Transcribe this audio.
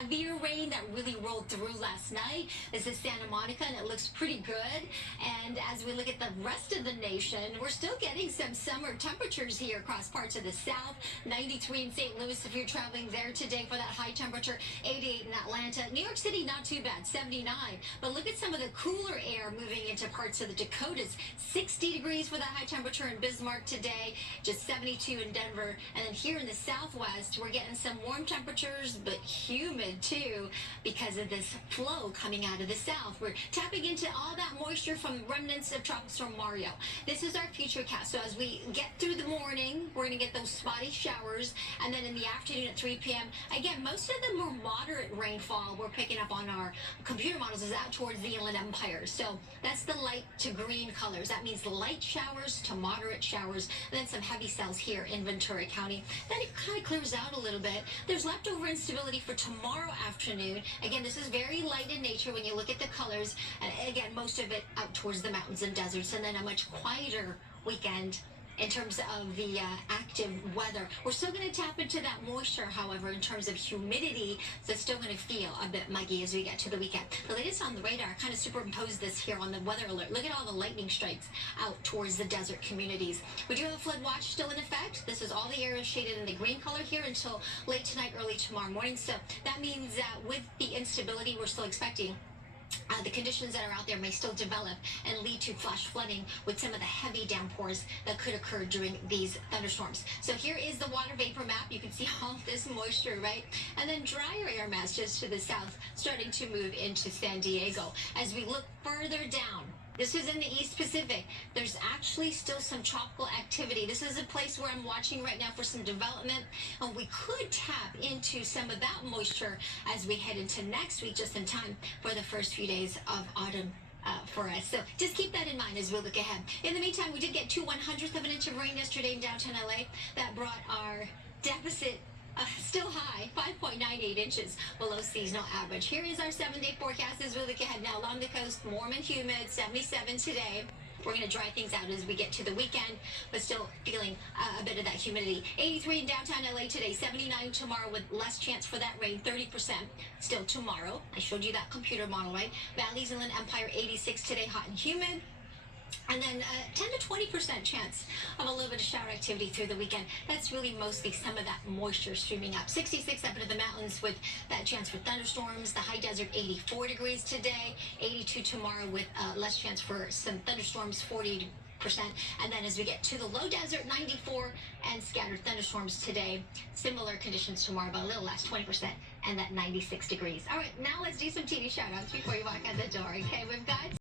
Severe rain that really rolled through last night. This is Santa Monica, and it looks pretty good. And as we look at the rest of the nation, we're still getting some summer temperatures here across parts of the south. 93 in St. Louis if you're traveling there today for that high temperature. 88 in Atlanta. New York City, not too bad, 79. But look at some of the cooler air moving into parts of the Dakotas. 60 degrees for that high temperature in Bismarck today. Just 72 in Denver. And then here in the southwest, we're getting some warm temperatures, but humid too because of this flow coming out of the south. We're tapping into all that moisture from remnants of Tropical Storm Mario. This is our futurecast. So as we get through the morning, we're going to get those spotty showers, and then in the afternoon at 3 p.m. again, most of the more moderate rainfall we're picking up on our computer models is out towards the Inland Empire. So that's the light to green colors. That means light showers to moderate showers, and then some heavy cells here in Ventura County. Then it kind of clears out a little bit. There's leftover instability for tomorrow afternoon. Again, this is very light in nature when you look at the colors. And again, most of it out towards the mountains and deserts, and then a much quieter weekend in terms of the active weather. We're still going to tap into that moisture, however, in terms of humidity. So it's still going to feel a bit muggy as we get to the weekend. The latest on the radar kind of superimposed this here on the weather alert. Look at all the lightning strikes out towards the desert communities. We do have a flood watch still in effect. This is all the areas shaded in the green color here until late tonight, early tomorrow morning. So that means that with the instability we're still expecting, the conditions that are out there may still develop and lead to flash flooding with some of the heavy downpours that could occur during these thunderstorms. So here is the water vapor map. You can see all this moisture, right? And then drier air mass just to the south starting to move into San Diego. As we look further down, this is in the East Pacific. There's actually still some tropical activity. This is a place where I'm watching right now for some development. And we could tap into some of that moisture as we head into next week, just in time for the first few days of autumn for us. So just keep that in mind as we look ahead. In the meantime, we did get 2/100th of an inch of rain yesterday in downtown LA. That brought our deficit still high, 5.98 inches below seasonal average. Here is our 7-day forecast as we look ahead now along the coast. Warm and humid, 77 today. We're going to dry things out as we get to the weekend, but still feeling a bit of that humidity. 83 in downtown LA today, 79 tomorrow with less chance for that rain, 30% still tomorrow. I showed you that computer model, right? Valleys, Inland Empire, 86 today, hot and humid. And then 10 to 20% chance of a little bit of shower activity through the weekend. That's really mostly some of that moisture streaming up. 66 up into the mountains with that chance for thunderstorms. The high desert, 84 degrees today. 82 tomorrow with less chance for some thunderstorms, 40%. And then as we get to the low desert, 94 and scattered thunderstorms today. Similar conditions tomorrow, but a little less, 20%, and that 96 degrees. All right, now let's do some TV shout outs before you walk out the door, okay? We've got